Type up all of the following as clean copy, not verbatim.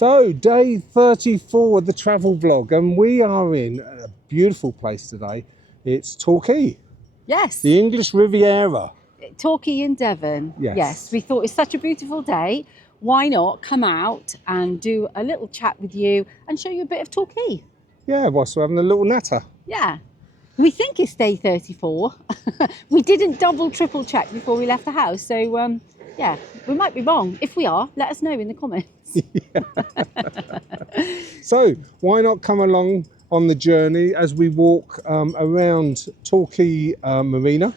So, day 34 of the travel vlog, and we are in a beautiful place today. It's Torquay, Yes. the English Riviera. Torquay in Devon. Yes. We thought it's such a beautiful day. Why not come out and do a little chat with you and show you a bit of Torquay? Yeah, whilst we're having a little natter. Yeah. We think it's day 34. We didn't double, triple check before we left the house. So, yeah, we might be wrong. If we are, let us know in the comments. So, why not come along on the journey as we walk around Torquay Marina,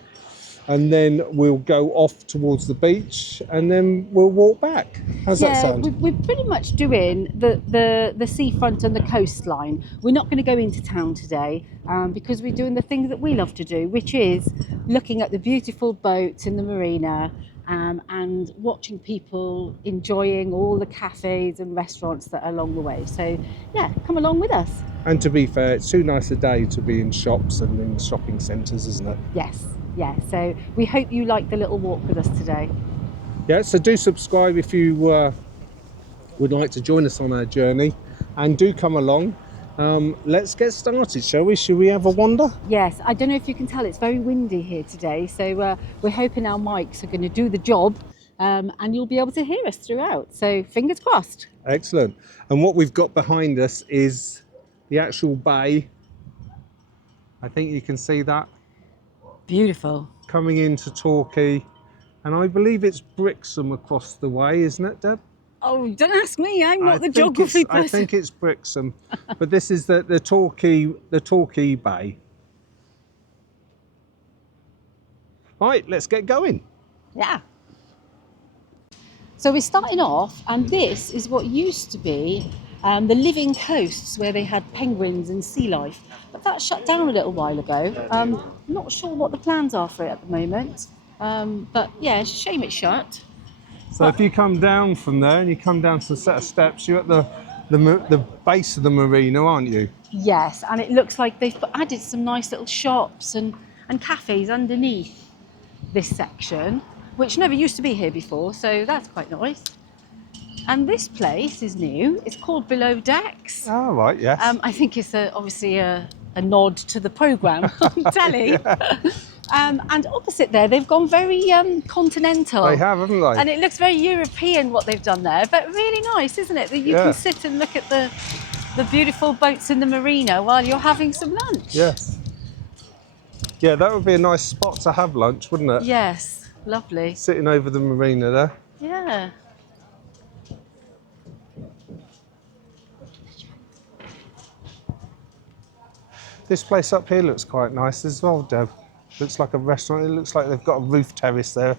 and then we'll go off towards the beach, and then we'll walk back. How's that sound? We're pretty much doing the seafront and the coastline. We're not going to go into town today because we're doing the things that we love to do, which is looking at the beautiful boats in the marina and watching people enjoying all the cafes and restaurants that are along the way. So, yeah, come along with us. And to be fair, it's too nice a day to be in shops and in shopping centres, isn't it? Yes. Yeah, so we hope you like the little walk with us today. Yeah, so do subscribe if you would like to join us on our journey, and do come along. Let's get started, shall we? Should we have a wander? Yes, I don't know if you can tell, it's very windy here today, so we're hoping our mics are going to do the job and you'll be able to hear us throughout. So fingers crossed. Excellent. And what we've got behind us is the actual bay. I think you can see that. Beautiful. Coming into Torquay, and I believe it's Brixham across the way, isn't it, Deb? Oh, don't ask me, I'm not the geography person. I think it's Brixham, but this is the Torquay Bay. Right, let's get going. Yeah. So we're starting off, and this is what used to be the living coasts where they had penguins and sea life, but that shut down a little while ago. Not sure what the plans are for it at the moment, but yeah, it's a shame it's shut. So if you come down from there and you come down to a set of steps, you're at the base of the marina, aren't you? Yes, and it looks like they've added some nice little shops and cafes underneath this section, which never used to be here before, so that's quite nice. And this place is new. It's called Below Decks. Oh, right, yes. I think it's obviously a nod to the programme on telly. Yeah. And opposite there, they've gone very continental. They have, haven't they? And it looks very European, what they've done there, but really nice, isn't it? That you can sit and look at the beautiful boats in the marina while you're having some lunch. Yes. Yeah, that would be a nice spot to have lunch, wouldn't it? Yes, lovely. Sitting over the marina there. Yeah. This place up here looks quite nice as well, Deb. Looks like a restaurant. It looks like they've got a roof terrace there,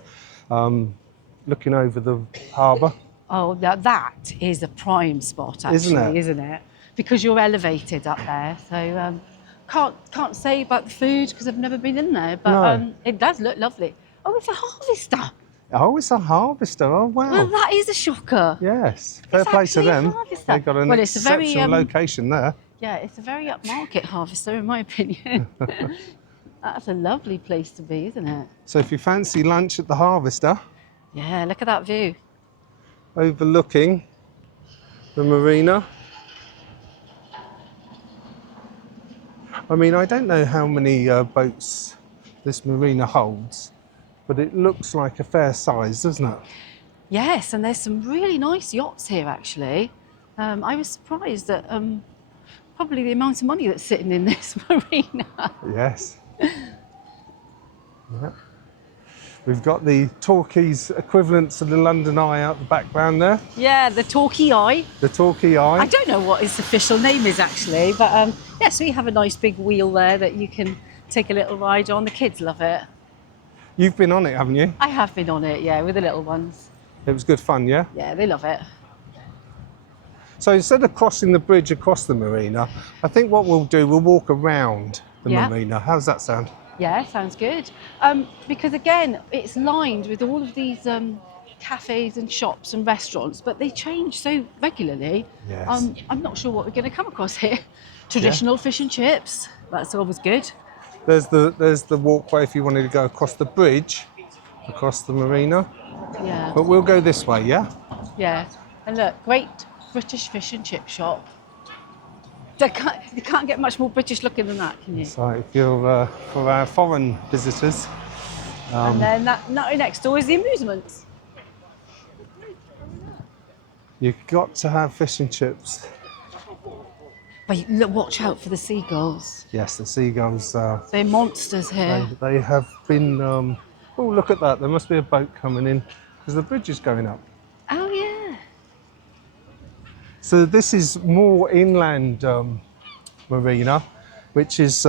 looking over the harbour. Oh, that is a prime spot, actually, isn't it? Because you're elevated up there. So can't say about the food because I've never been in there, but no. It does look lovely. Oh, it's a harvester. Oh, it's a harvester. Oh, wow. Well, that is a shocker. Yes. Fair play to them. They've got an exceptional location there. Yeah, it's a very upmarket harvester, in my opinion. That's a lovely place to be, isn't it? So if you fancy lunch at the harvester. Yeah, look at that view. Overlooking the marina. I mean, I don't know how many boats this marina holds, but it looks like a fair size, doesn't it? Yes, and there's some really nice yachts here, actually. I was surprised at probably the amount of money that's sitting in this marina. Yes. Yeah. We've got the Torquay's equivalent to the London Eye out the background there. Yeah, the Torquay Eye. The Torquay Eye. I don't know what its official name is, actually, but yes, we have a nice big wheel there that you can take a little ride on. The kids love it. You've been on it, haven't you? I have been on it, yeah, with the little ones. It was good fun, yeah? Yeah, they love it. So instead of crossing the bridge across the marina, I think what we'll do, we'll walk around the marina. How does that sound? Yeah, sounds good. Because again, it's lined with all of these cafes and shops and restaurants, but they change so regularly. Yes. I'm not sure what we're going to come across here. Traditional fish and chips, that's always good. There's the walkway if you wanted to go across the bridge, across the marina. Yeah. But we'll go this way, yeah? Yeah. And look, great British fish and chip shop. You can't get much more British looking than that, can you? So if you're for our foreign visitors, And then that next door is the amusements. you've got to have fish and chips. But look, watch out for the seagulls. Yes, the seagulls. They're monsters here. They have been. Oh, look at that! There must be a boat coming in because the bridge is going up. Oh yeah. So this is more inland marina, which is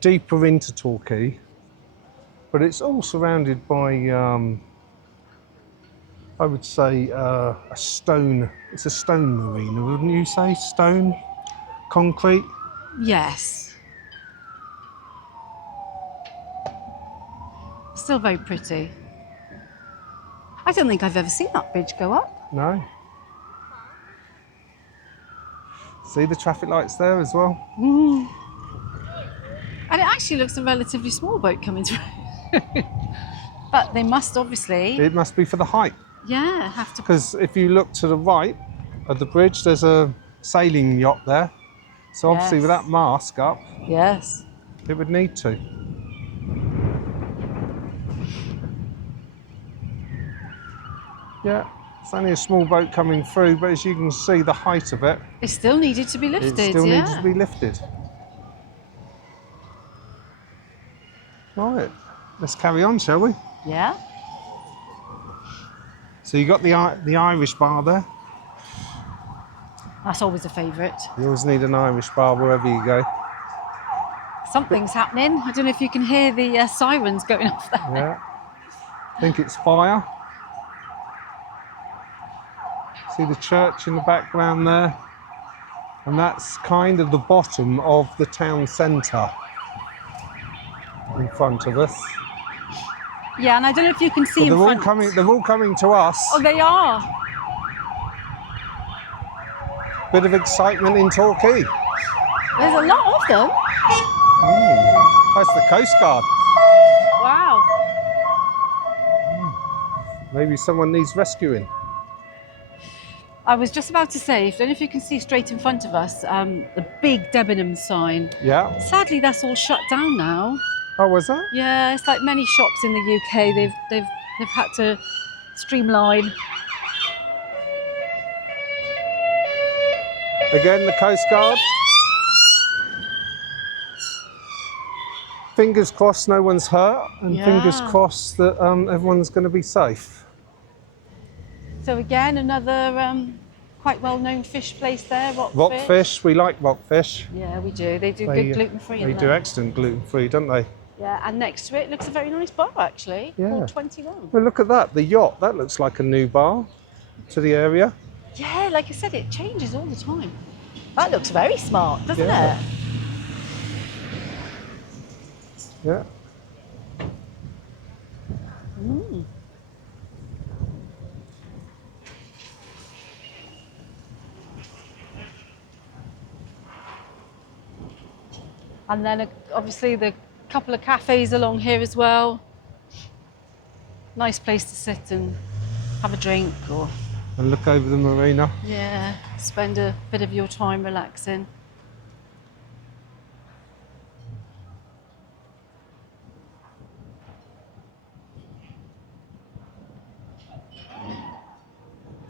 deeper into Torquay, but it's all surrounded by, I would say, a stone. It's a stone marina, wouldn't you say? Stone, concrete. Yes. Still very pretty. I don't think I've ever seen that bridge go up. No. See the traffic lights there as well? And it actually looks a relatively small boat coming through. But they must obviously... It must be for the height. Yeah, have to... Because if you look to the right of the bridge, there's a sailing yacht there. So obviously with that mast up, Yes. it would need to. Yeah, it's only a small boat coming through, but as you can see, the height of it, It still needed to be lifted, it still yeah. needs to be lifted. Right, let's carry on, shall we? Yeah. So you got the Irish bar there. That's always a favourite. You always need an Irish bar wherever you go. Something's happening. I don't know if you can hear the sirens going off there. Yeah, I think it's fire. See the church in the background there? And that's kind of the bottom of the town centre in front of us. Yeah, and I don't know if you can see But in front. they're all coming to us. Oh, they are. Bit of excitement in Torquay. There's a lot of them. That's the Coast Guard. Wow. Maybe someone needs rescuing. I was just about to say, I don't know if you can see straight in front of us, the big Debenham sign. Yeah. Sadly, that's all shut down now. Oh, was that? Yeah, it's like many shops in the UK. They've had to streamline. Again, the Coast Guard. Fingers crossed no one's hurt, and fingers Yeah. crossed that everyone's going to be safe. So again, another quite well-known fish place there, Rockfish. Rockfish, we like Rockfish. Yeah, we do. They do good gluten-free in They there. do excellent gluten-free, don't they? Yeah, and next to it looks a very nice bar actually, Yeah. called 21. Well, look at that, the Yacht. That looks like a new bar to the area. Yeah, like I said, it changes all the time. That looks very smart, doesn't Yeah. it? Yeah. Mm. And then obviously the couple of cafes along here as well. Nice place to sit and have a drink or, And look over the marina. yeah, spend a bit of your time relaxing.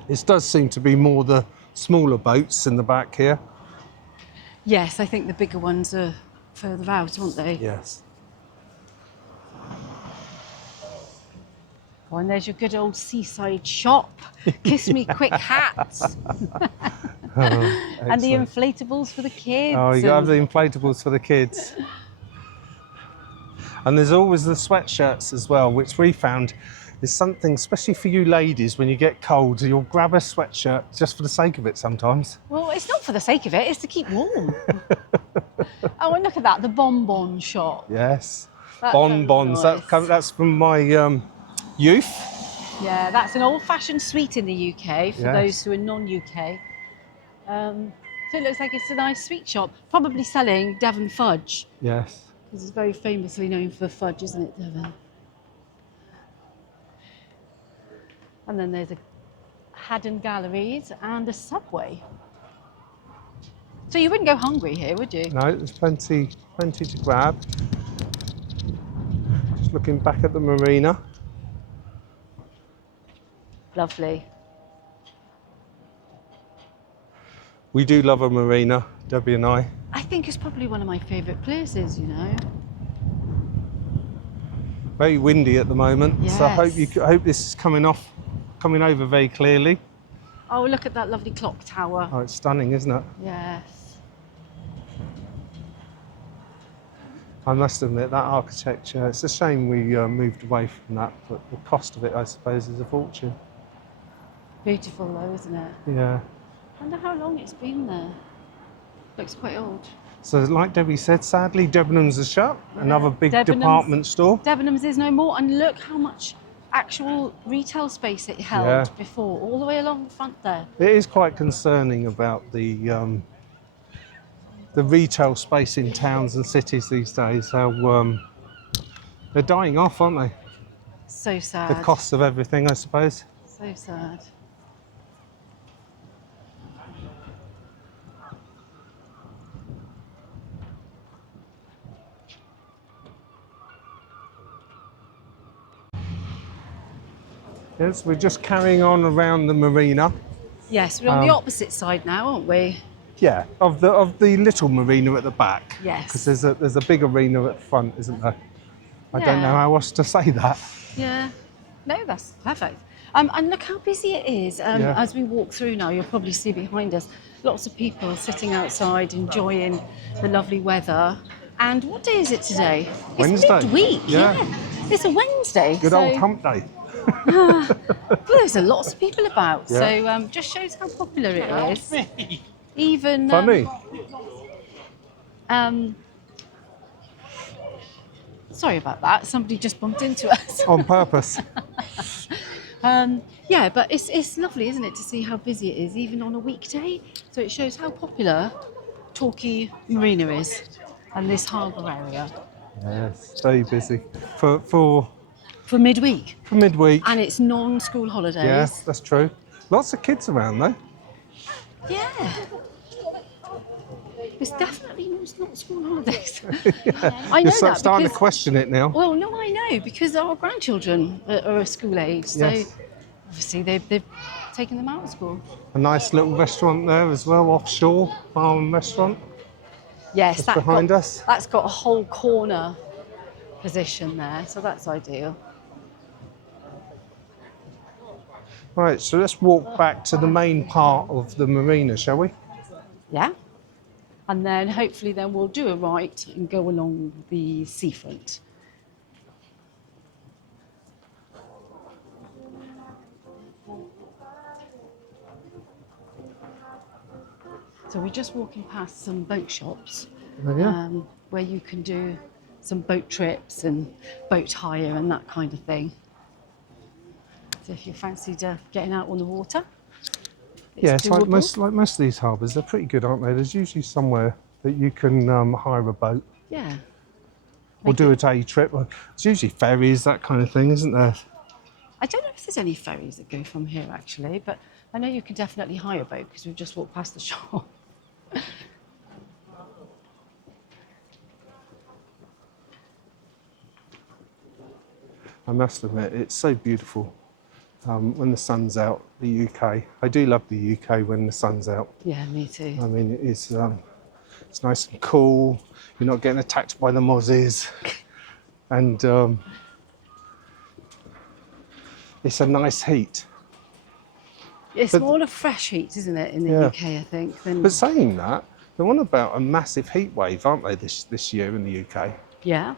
It does seem to be more the smaller boats in the back here. Yes, I think the bigger ones are further out, aren't they? Yes. Oh, and there's your good old seaside shop. Kiss me quick hats. And the inflatables for the kids. Oh, you got to have the inflatables for the kids. And there's always the sweatshirts as well, which we found is something, especially for you ladies, when you get cold, you'll grab a sweatshirt just for the sake of it sometimes. Well, it's not for the sake of it, it's to keep warm. Oh, and look at that, the bonbon shop. Yes. That Bonbons. sounds nice. That's from my youth. Yeah, that's an old-fashioned sweet in the UK for Yes. those who are non-UK. So it looks like it's a nice sweet shop, probably selling Devon fudge, Yes. because it's very famously known for fudge, isn't it, Devon? And then there's a Haddon Galleries and a subway. So you wouldn't go hungry here, would you? No, there's plenty to grab. Just looking back at the marina. Lovely. We do love a marina, Debbie and I. I think it's probably one of my favourite places, you know. Very windy at the moment, so I hope this is coming over very clearly. Oh, look at that lovely clock tower. Oh, it's stunning, isn't it? Yes. I must admit, that architecture, it's a shame we moved away from that, but the cost of it, I suppose, is a fortune. Beautiful though, isn't it? Yeah. I wonder how long it's been there. Looks quite old. So like Debbie said, sadly, Debenhams is shut. Yeah. Another big Debenhams, department store. Debenhams is no more, and look how much actual retail space it held before, all the way along the front there. It is quite concerning about the retail space in towns and cities these days, how they're dying off, aren't they? So sad. The cost of everything, I suppose. So sad. Yes, we're just carrying on around the marina. Yes, we're on the opposite side now, aren't we? Yeah, of the little marina at the back. Yes. Because there's a big arena at the front, isn't there? I don't know how else to say that. Yeah. No, that's perfect. And look how busy it is. As we walk through now, you'll probably see behind us lots of people sitting outside enjoying the lovely weather. And what day is it today? Wednesday. It's midweek. Yeah. It's a Wednesday. Good old hump day. Well, there's lots of people about, so just shows how popular it is. Even funny. Sorry about that. Somebody just bumped into us on purpose. Yeah, but it's lovely, isn't it, to see how busy it is, even on a weekday. So it shows how popular Torquay Marina is and this harbour area. Yes, very busy for midweek. For midweek. And it's non-school holidays. Yes, that's true. Lots of kids around though. Yeah. It's definitely not school holidays. Yeah. I know You're that starting because, to question it now. Well, no, I know, because our grandchildren are of school age, so obviously they've taken them out of school. A nice little restaurant there as well, Offshore bar and restaurant. Yes, that's behind us. That's got a whole corner position there, so that's ideal. Right, so let's walk back to the main part of the marina, shall we? Yeah. And then hopefully we'll do a right and go along the seafront. So we're just walking past some boat shops where you can do some boat trips and boat hire and that kind of thing. So if you fancied getting out on the water, it's like most of these harbours, they're pretty good, aren't they? There's usually somewhere that you can hire a boat. Yeah. Or do a day trip. It's usually ferries, that kind of thing, isn't there? I don't know if there's any ferries that go from here, actually, but I know you can definitely hire a boat because we've just walked past the shop. I must admit, it's so beautiful when the sun's out, the UK. I do love the UK when the sun's out. Yeah, me too. I mean, it's nice and cool. You're not getting attacked by the mozzies. And it's a nice heat. It's more of fresh heat, isn't it, in the UK, I think. But saying that, they're on about a massive heat wave, aren't they, this year in the UK? Yeah.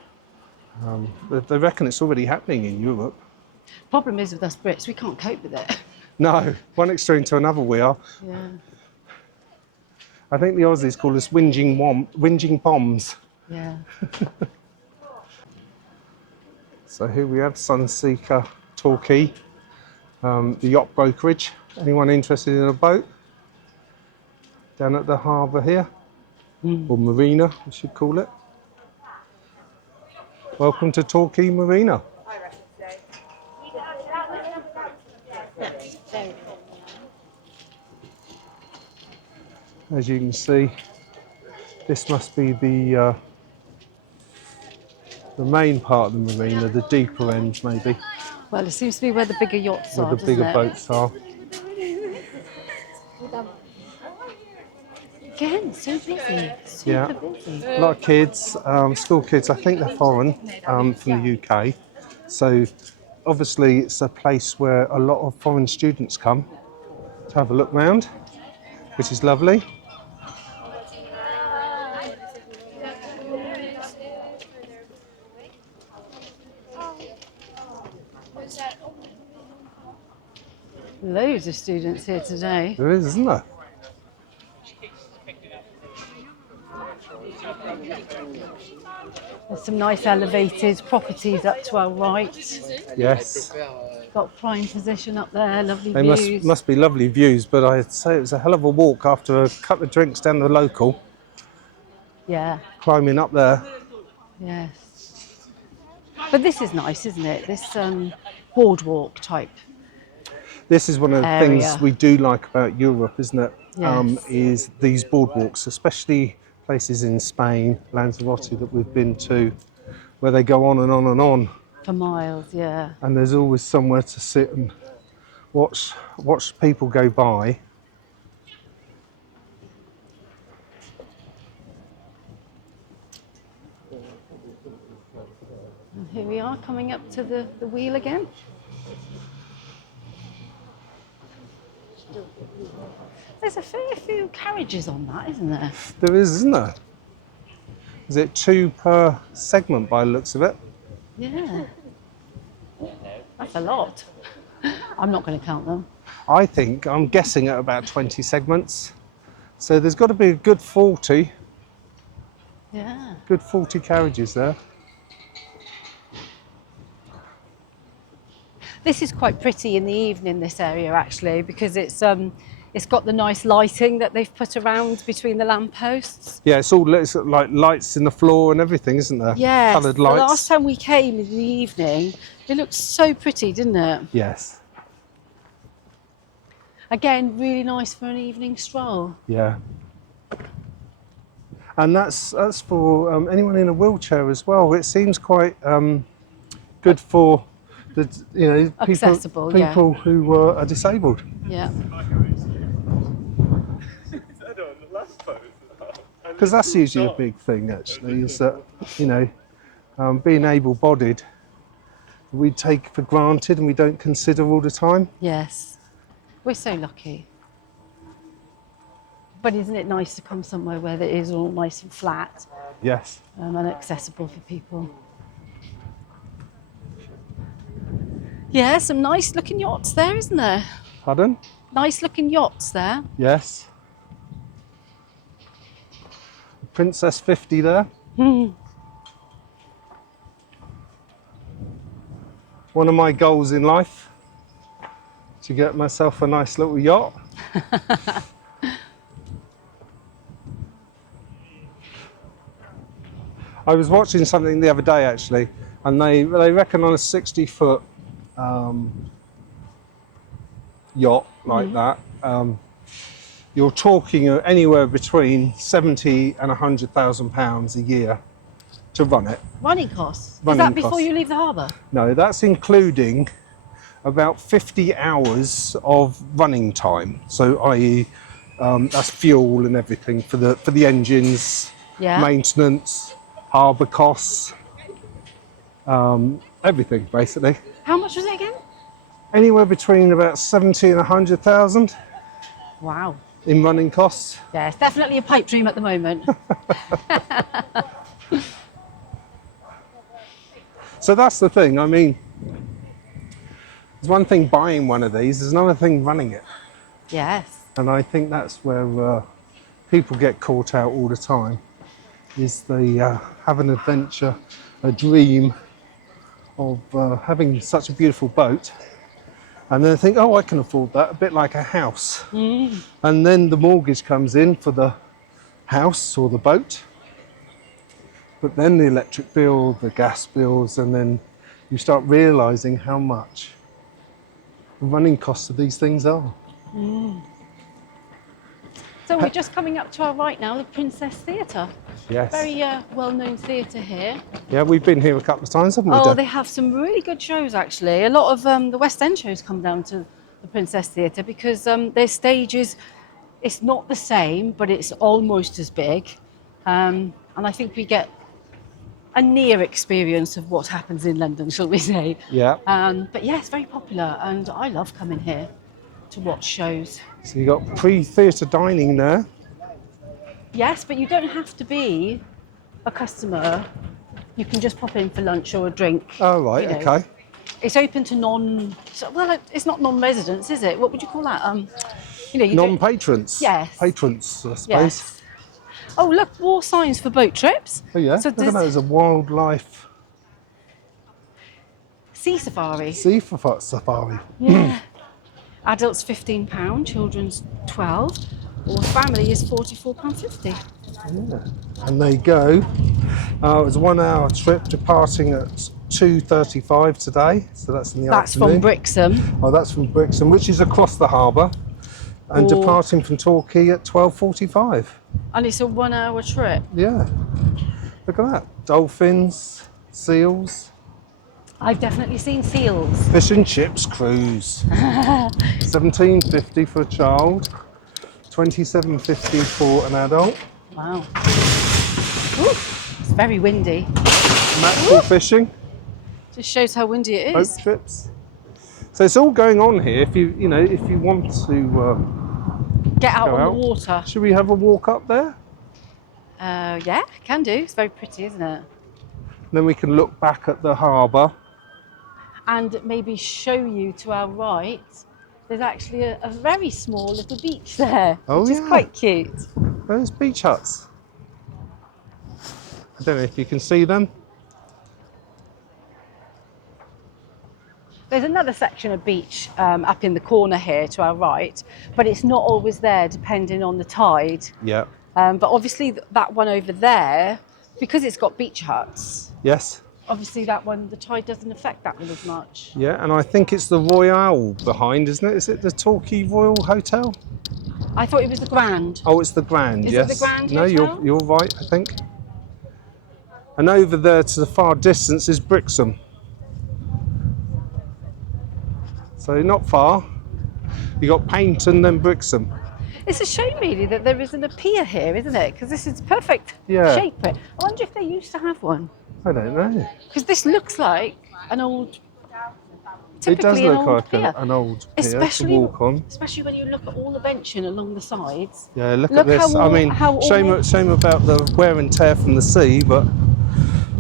They reckon it's already happening in Europe. Problem is with us Brits, we can't cope with it. No, one extreme to another we are. Yeah. I think the Aussies call us whinging bombs. Yeah. So here we have Sunseeker Torquay, the yacht brokerage. Anyone interested in a boat? Down at the harbour here, or marina, we should call it. Welcome to Torquay Marina. As you can see, this must be the main part of the marina, the deeper end maybe, Well, it seems to be where the bigger yachts where are, the doesn't bigger it? boats are. Again, so busy, Yeah, super busy. a lot of kids, school kids. I think they're foreign, from the UK. So obviously it's a place where a lot of foreign students come to have a look round, which is lovely. Loads of students here today. There is, isn't there? There's some nice elevated properties up to our right. Yes. Got prime position up there, lovely They views. must be lovely views, but I'd say it was a hell of a walk after a couple of drinks down the local, Yeah, climbing up there. yes. But this is nice, isn't it? This boardwalk type. This is one of the Area. things we do like about Europe, isn't it? Yes. Is these boardwalks, especially places in Spain, Lanzarote that we've been to, where they go on and on and on, For miles, yeah. and there's always somewhere to sit and watch people go by. And here we are coming up to the wheel again. There's a fair few carriages on that, isn't there? There is, isn't there? Is it 2 per segment by the looks of it? Yeah. That's a lot. I'm not going to count them. I'm guessing at about 20 segments. So there's got to be a good 40 Yeah. carriages there. This is quite pretty in the evening, this area actually, because it's got the nice lighting that they've put around between the lampposts. Yeah, it's like lights in the floor and everything, isn't there? Yes. Coloured The lights. last time we came in the evening, it looked so pretty, didn't it? Yes. Again, really nice for an evening stroll. Yeah. And that's for anyone in a wheelchair as well. It seems quite good for the Accessible, people who are disabled. Yeah. Because that's usually a big thing, actually, is that being able-bodied we take for granted and we don't consider all the time. Yes. We're so lucky. But isn't it nice to come somewhere where it is all nice and flat Yes. and accessible for people? Yeah, some nice looking yachts there, isn't there? Pardon? Nice looking yachts there. Yes. Princess 50 there. One of my goals in life, to get myself a nice little yacht. I was watching something the other day actually, and they reckon on a 60-foot yacht like that, you're talking anywhere between 70 and 100,000 pounds a year to run it. Running costs? Running Is that before costs. you leave the harbour? No, that's including about 50 hours of running time. So, i.e., that's fuel and everything for the engines, Yeah. maintenance, harbour costs, everything basically. How much was it again? Anywhere between about 70 and 100,000 Wow. in running costs. Yeah, it's definitely a pipe dream at the moment. So that's the thing. I mean, there's one thing buying one of these, there's another thing running it. Yes. And I think that's where people get caught out all the time, is they have an adventure, a dream of having such a beautiful boat, and then think, oh, I can afford that, a bit like a house. And then the mortgage comes in for the house or the boat, but then the electric bill, the gas bills, and then you start realising how much the running costs of these things are. So we're just coming up to our right now, the Princess Theatre. Yes. Very well-known theatre here. Yeah, we've been here a couple of times, haven't we, Oh, Dad? they have some really good shows, actually. A lot of the West End shows come down to the Princess Theatre because their stage it's not the same, but it's almost as big. And I think we get a near experience of what happens in London, shall we say. Yeah. But yeah, it's very popular, and I love coming here to watch shows. So you got pre-theatre dining there. Yes, but you don't have to be a customer. You can just pop in for lunch or a drink. Oh, right, you know. okay. It's open to it's not non-residents, is it? What would you call that? You Non-patrons. Yes. Patrons, I suppose. Yes. Oh, look, more signs for boat trips. Oh, yeah. So Look at that, there's a wildlife sea safari. sea safari. Yeah. Adults £15, children's 12, or family is £44.50. Yeah. And they go. It was a 1 hour trip departing at 2:35 today. So that's in the That's afternoon. from Brixham. Oh, that's from Brixham, which is across the harbour. And Or- departing from Torquay at 12:45. And it's a 1 hour trip. Yeah. Look at that. Dolphins, seals. I've definitely seen seals. Fish and chips cruise. $17.50 for a child, $27.50 for an adult. Wow. Ooh, it's very windy. Mackerel fishing, Just shows how windy it boat is. trips. So it's all going on here. If you want to Get out go on out. the water. Should we have a walk up there? Yeah, can do. It's very pretty, isn't it? Then we can look back at the harbour. And maybe show you to our right. There's actually a very small little beach there, Oh, which is yeah. quite cute. Those beach huts. I don't know if you can see them. There's another section of beach up in the corner here to our right, but it's not always there depending on the tide. Yeah. But obviously that one over there, because it's got beach huts, Yes. obviously that one, the tide doesn't affect that one as much. Yeah, and I think it's the Royale behind, isn't it? Is it the Torquay Royal Hotel? I thought it was the Grand. Oh, it's the Grand, Is it yes. the Grand No, Hotel? you're right, I think. And over there to the far distance is Brixham. So not far. You got Paynton, then Brixham. It's a shame really that there isn't a pier here, isn't it? Because this is perfect Yeah. shape for it. I wonder if they used to have one. I don't know. Because this looks like an old, It does typically an look old like pier. an old pier Especially, to walk on. especially when you look at all the benching along the sides. Yeah, look Look at this. how I all- mean, how shame about the wear and tear from the sea, but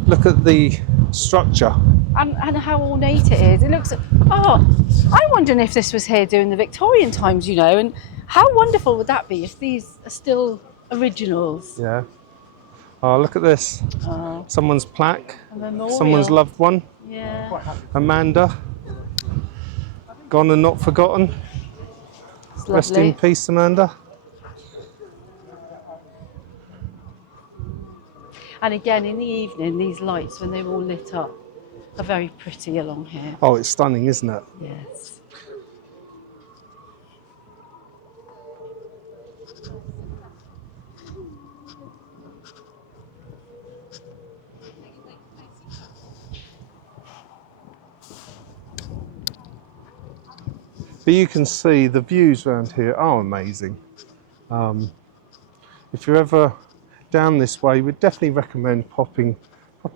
look at the structure. And how ornate it is. It looks, I'm wondering if this was here during the Victorian times, and how wonderful would that be if these are still originals? Yeah. Oh, look at this. Oh, Someone's plaque. a memorial. Someone's loved one. Yeah, Amanda. Gone and not forgotten. it's Rest lovely. in peace, Amanda. And again, in the evening, these lights, when they're all lit up, are very pretty along here. Oh, it's stunning, isn't it? Yes. But you can see the views around here are amazing. If you're ever down this way, we'd definitely recommend popping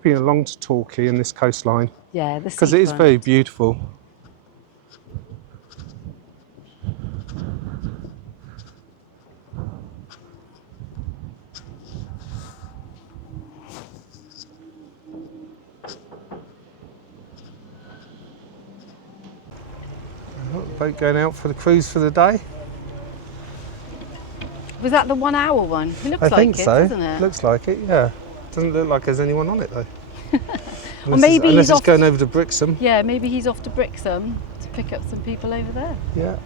along to Torquay and this coastline Yeah, the because it is seafront. very beautiful. Boat going out for the cruise for the day. Was that the 1 hour one? It looks I like think it, so. doesn't it? Looks like it, yeah. Doesn't look like there's anyone on it though. Or maybe unless he's it's off. going over to Brixham. Yeah, maybe he's off to Brixham to pick up some people over there. Yeah.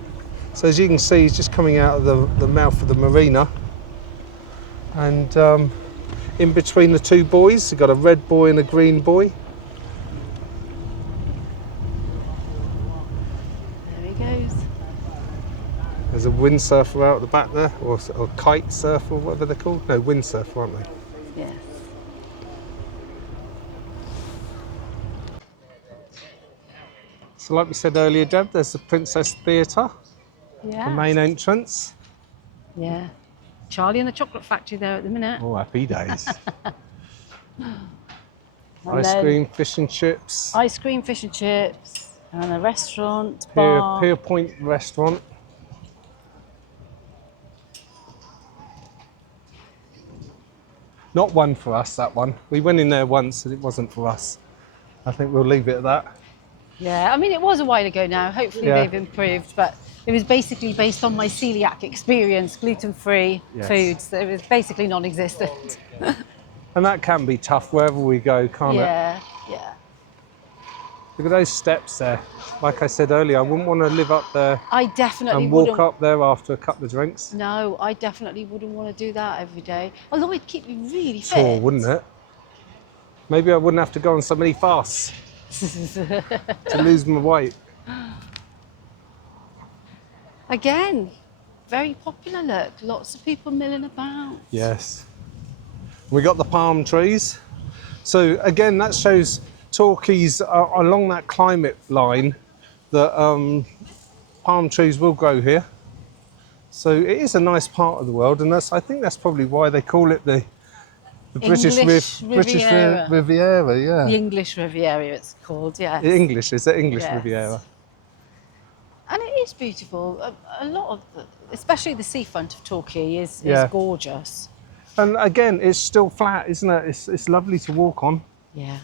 So as you can see, he's just coming out of the mouth of the marina, and in between the two buoys, you've got a red buoy and a green buoy. There he goes. There's a windsurfer out the back there, or kite surfer, or whatever they're called. No, windsurfer, aren't they? Yes. So like we said earlier, Deb, there's the Princess Theatre, Yeah. the main entrance. Yeah. Charlie and the Chocolate Factory there at the minute. Oh, happy days. And Ice then cream, fish and chips. ice cream, fish and chips, and a restaurant, bar. Pier Point restaurant. Not one for us, that one. We went in there once and it wasn't for us. I think we'll leave it at that. Yeah, I mean, it was a while ago now. Hopefully Yeah. they've improved, but it was basically based on my celiac experience, gluten-free Yes. foods. It was basically non-existent. And that can be tough wherever we go, can't it? Yeah, yeah. Look at those steps there. Like I said earlier, I wouldn't want to live up there I definitely and walk wouldn't. up there after a couple of drinks. No, I definitely wouldn't want to do that every day. Although it'd keep me really fit. Sure, wouldn't it? Maybe I wouldn't have to go on so many fasts to lose my weight. Again, very popular look. Lots of people milling about. Yes. We got the palm trees. So again, that shows Torquay's along that climate line that palm trees will grow here. So it is a nice part of the world, and I think that's probably why they call it the British Riviera. Riviera, yeah. The English Riviera, it's called, yeah. The English, is it English Yes. Riviera? And it is beautiful. A lot of, especially the seafront of Torquay is Yeah. gorgeous. And again, it's still flat, isn't it? It's lovely to walk on. Yeah.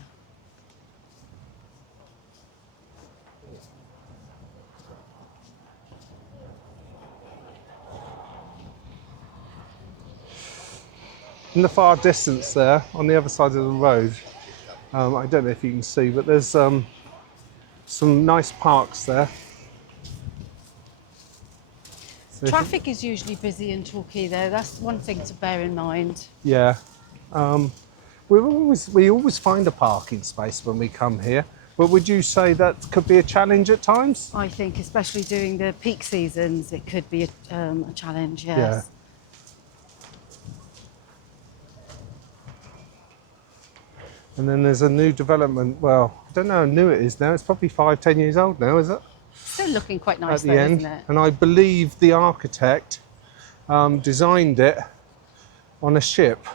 In the far distance there, on the other side of the road, I don't know if you can see, but there's some nice parks there. So Traffic is usually busy in Torquay though. That's one thing to bear in mind. yeah. We always find a parking space when we come here. But would you say that could be a challenge at times? I think, especially during the peak seasons, it could be a challenge, yes. Yeah. And then there's a new development. Well, I don't know how new it is now. It's probably 5-10 years old now, is it? Still looking quite nice At the though, end. isn't it? And I believe the architect designed it on a ship.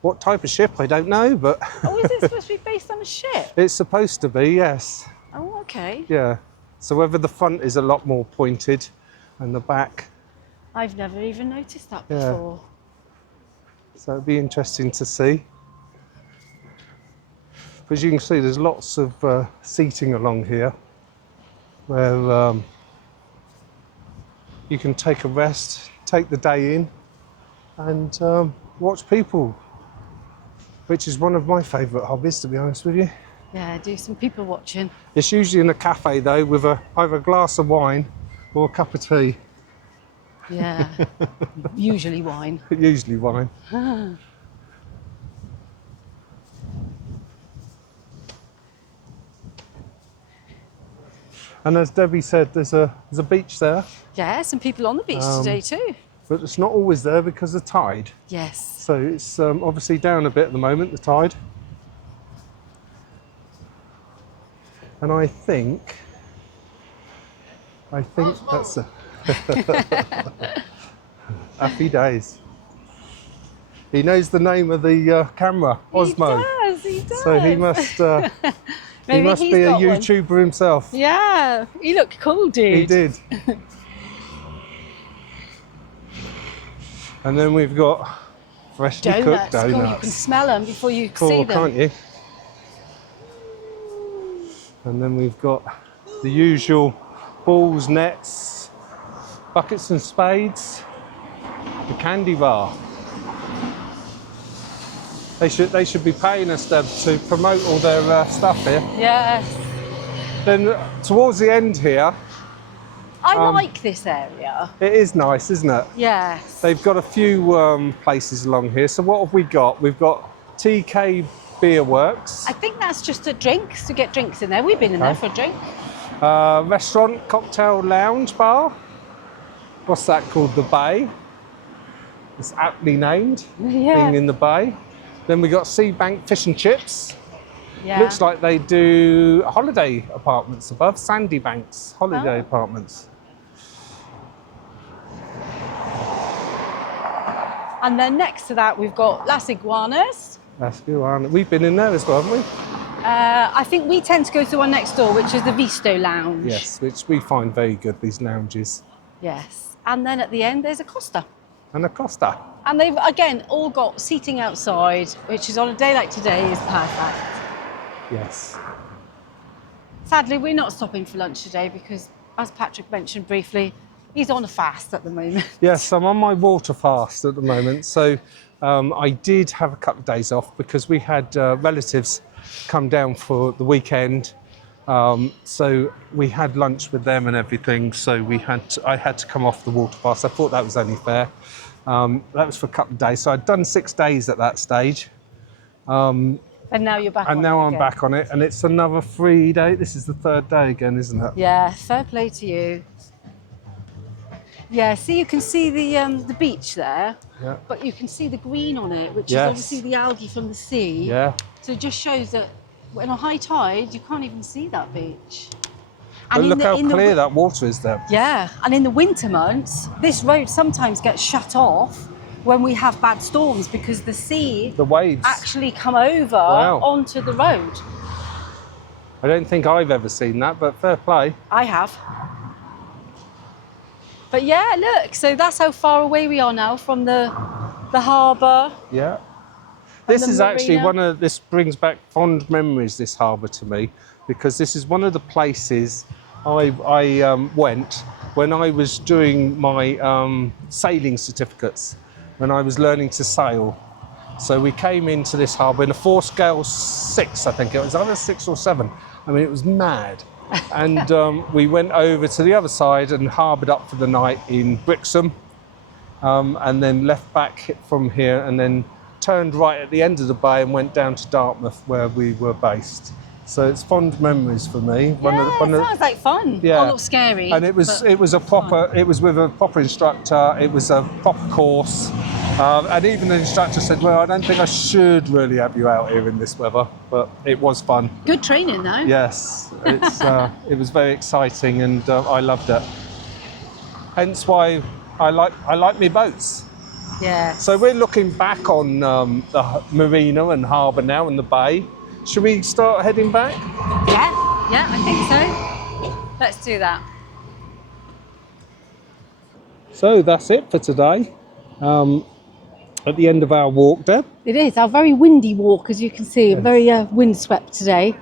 What type of ship, I don't know, but Oh, is it supposed to be based on a ship? it's supposed to be, yes. Oh, okay. Yeah. So whether the front is a lot more pointed and the back, I've never even noticed that Yeah. before. so it'd be interesting to see. But as you can see, there's lots of seating along here where you can take a rest, take the day in and watch people, which is one of my favourite hobbies, to be honest with you. Yeah, do some people watching. It's usually in a cafe though, with either a glass of wine or a cup of tea. Yeah. Usually wine. Usually wine. And as Debbie said, there's a beach there, Yeah, some people on the beach today too. but it's not always there because of tide. Yes. So it's obviously down a bit at the moment, the tide. And I think that's a happy days. He knows the name of the camera, Osmo. He does. So he must he must he's be a got one. YouTuber himself. Yeah, he looked cool, dude. He did. And then we've got freshly cooked Donuts. God, you can donuts. smell them before you see Cool, them. can't you? And then we've got the usual balls, nets, buckets and spades, the Candy Bar. They should be paying us, Deb, to promote all their stuff here. Yes. Then towards the end here, I like this area. it is nice, isn't it? Yes. They've got a few places along here. So what have we got? We've got TK Beerworks, I think that's just a drinks, to get drinks in there. We've been in there for a drink. restaurant, cocktail lounge bar, what's that called? The Bay. It's aptly named, Yeah. being in the Bay. Then we got Seabank Fish and Chips. Yeah. Looks like they do holiday apartments above, Sandybanks Holiday Apartments. And then next to that, we've got Las Iguanas. That's good one. We've been in there as well, haven't we? I think we tend to go to one next door, which is the Visto Lounge. Yes, which we find very good, these lounges. Yes. And then at the end, there's a Costa. And a Costa. And they've, again, all got seating outside, which is on a day like today is perfect. Yes. Sadly, we're not stopping for lunch today because, as Patrick mentioned briefly, he's on a fast at the moment. Yes, I'm on my water fast at the moment. So I did have a couple of days off because we had relatives come down for the weekend. So we had lunch with them and everything. So I had to come off the water fast. I thought that was only fair. That was for a couple of days. So I'd done 6 days at that stage. And now you're back on it. And now I'm again. back on it. And it's another 3 day. This is the 3rd day again, isn't it? Yeah, fair play to you. Yeah, see, you can see the beach there, Yeah. but you can see the green on it, which Yes. is obviously the algae from the sea. Yeah. So it just shows that when a high tide, you can't even see that beach. But in look the- how in the clear wi- that water is there. Yeah, and in the winter months, this road sometimes gets shut off when we have bad storms because the sea The waves. actually come over Wow. onto the road. I don't think I've ever seen that, but fair play. I have. But yeah, look, so that's how far away we are now from the harbour. Yeah. This the is actually marina. this brings back fond memories, this harbour to me, because this is one of the places I went when I was doing my sailing certificates, when I was learning to sail. So we came into this harbour in a 4-scale 6, I think it was, either 6 or 7. I mean, it was mad. And we went over to the other side and harboured up for the night in Brixham, and then left back from here and then turned right at the end of the bay and went down to Dartmouth where we were based. So it's fond memories for me. Sounds like fun. Yeah. A little scary. And it was a proper, fun. it was with a proper instructor. It was a proper course. And even the instructor said, well, I don't think I should really have you out here in this weather, but it was fun. Good training though. Yes, it was very exciting and I loved it. Hence why I like my boats. Yeah. So we're looking back on the marina and harbour now and the bay. Should we start heading back? Yeah, I think so. Let's do that. So that's it for today. At the end of our walk, Deb. It is our very windy walk, as you can see, very windswept today.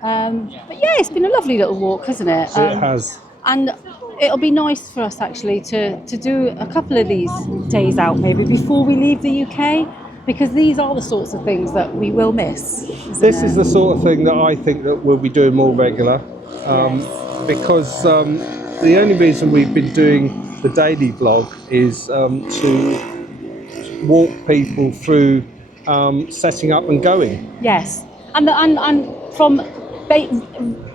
But yeah, it's been a lovely little walk, hasn't it? It has. And it'll be nice for us actually to do a couple of these days out maybe before we leave the UK, because these are the sorts of things that we will miss. This is the sort of thing that I think that we'll be doing more regular, because the only reason we've been doing the daily vlog is to walk people through setting up and going. Yes, and from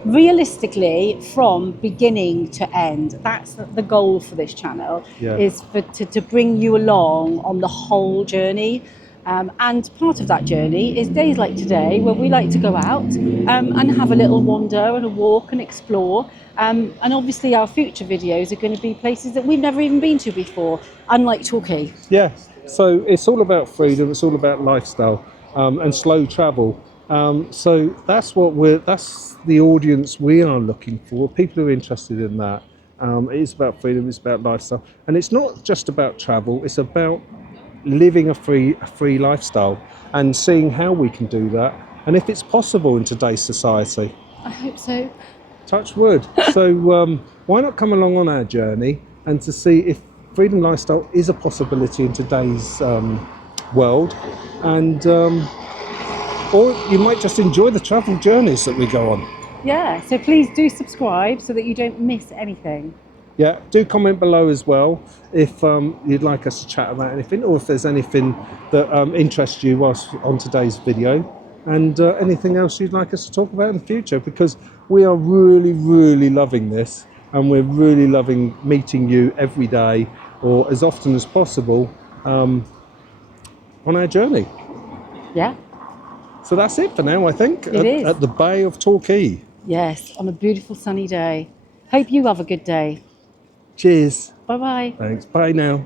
realistically from beginning to end, that's the goal for this channel. Yeah. Is to bring you along on the whole journey. And part of that journey is days like today where we like to go out and have a little wander and a walk and explore. And obviously our future videos are going to be places that we've never even been to before, unlike Torquay. Yeah, so it's all about freedom, it's all about lifestyle and slow travel. So that's the audience we are looking for, people who are interested in that. It is about freedom, it's about lifestyle. And it's not just about travel, it's about living a free lifestyle and seeing how we can do that and if it's possible in today's society. I hope so. Touch wood. So why not come along on our journey and to see if freedom lifestyle is a possibility in today's world, and or you might just enjoy the travel journeys that we go on. Yeah, so please do subscribe so that you don't miss anything. Yeah, do comment below as well if you'd like us to chat about anything, or if there's anything that interests you whilst on today's video, and anything else you'd like us to talk about in the future, because we are really, really loving this, and we're really loving meeting you every day or as often as possible on our journey. Yeah, So that's it for now, I think, It is. at the Bay of Torquay. yes, on a beautiful sunny day. Hope you have a good day. Cheers. Bye bye. Thanks. Bye now.